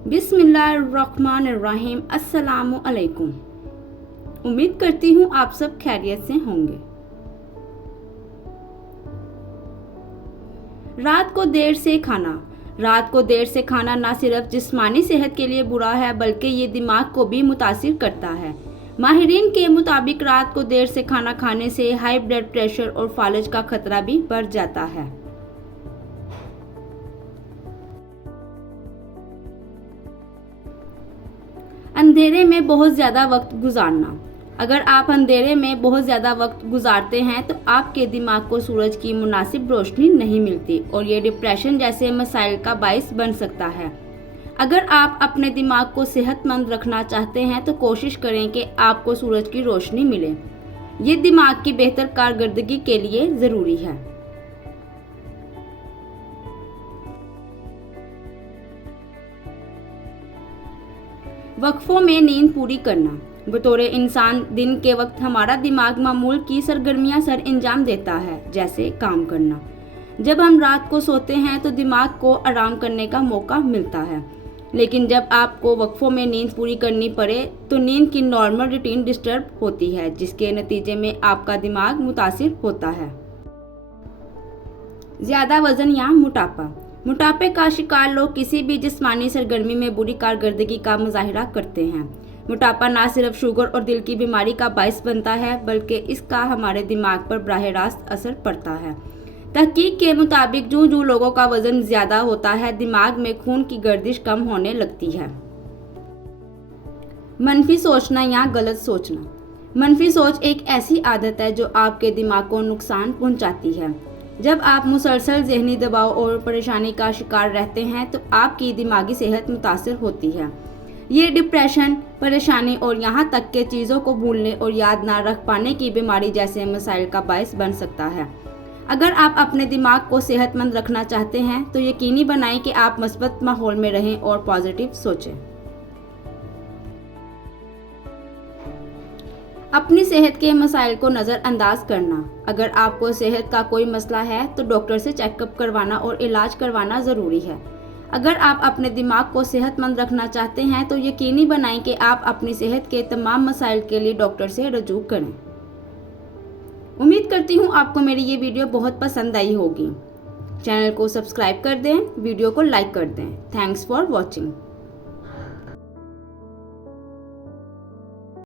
बिस्मिल्लाहिर्रहमानिर्रहीम। अस्सलामु अलैकुम। उम्मीद करती हूँ आप सब खैरियत से होंगे। रात को देर से खाना ना सिर्फ जिस्मानी सेहत के लिए बुरा है बल्कि ये दिमाग को भी मुतासिर करता है। माहिरीन के मुताबिक रात को देर से खाना खाने से हाई ब्लड प्रेशर और फालज का खतरा भी बढ़ जाता है। अंधेरे में बहुत ज़्यादा वक्त गुजारना। अगर आप अंधेरे में बहुत ज़्यादा वक्त गुजारते हैं तो आपके दिमाग को सूरज की मुनासिब रोशनी नहीं मिलती और ये डिप्रेशन जैसे मसाइल का बाइस बन सकता है। अगर आप अपने दिमाग को सेहतमंद रखना चाहते हैं तो कोशिश करें कि आपको सूरज की रोशनी मिले। ये दिमाग की बेहतर कारकर्दगी के लिए ज़रूरी है। वक्फों में नींद पूरी करना। बतौर इंसान दिन के वक्त हमारा दिमाग मामूल की सरगर्मियां सर अंजाम देता है, जैसे काम करना। जब हम रात को सोते हैं तो दिमाग को आराम करने का मौका मिलता है, लेकिन जब आपको वक्फों में नींद पूरी करनी पड़े तो नींद की नॉर्मल रूटीन डिस्टर्ब होती है, जिसके नतीजे में आपका दिमाग मुतासिर होता है। ज़्यादा वजन या मोटापे का शिकार लोग किसी भी जिस्मानी सरगर्मी में बुरी कारकर्दगी का मुजाहिरा करते हैं। मोटापा न सिर्फ शुगर और दिल की बीमारी का बायस बनता है बल्कि इसका हमारे दिमाग पर बराह रास्त असर पड़ता है। तहकीक के मुताबिक जो लोगों का वजन ज़्यादा होता है दिमाग में खून की गर्दिश कम होने लगती है। मनफी सोचना या गलत सोचना। मनफी सोच एक ऐसी आदत है जो आपके दिमाग को नुकसान पहुंचाती है। जब आप मुसलसल जहनी दबाव और परेशानी का शिकार रहते हैं तो आपकी दिमागी सेहत मुतासर होती है। ये डिप्रेशन, परेशानी और यहाँ तक के चीज़ों को भूलने और याद ना रख पाने की बीमारी जैसे मसाइल का बायस बन सकता है। अगर आप अपने दिमाग को सेहतमंद रखना चाहते हैं तो यकीनी बनाएं कि आप मस्बत माहौल में रहें और पॉजिटिव सोचें। अपनी सेहत के मसाइल को नज़रअंदाज करना। अगर आपको सेहत का कोई मसला है तो डॉक्टर से चेकअप करवाना और इलाज करवाना ज़रूरी है। अगर आप अपने दिमाग को सेहतमंद रखना चाहते हैं तो यकीनी बनाएं कि आप अपनी सेहत के तमाम मसाइल के लिए डॉक्टर से रजू करें। उम्मीद करती हूँ आपको मेरी ये वीडियो बहुत पसंद आई होगी। चैनल को सब्सक्राइब कर दें, वीडियो को लाइक कर दें। Thanks for watching.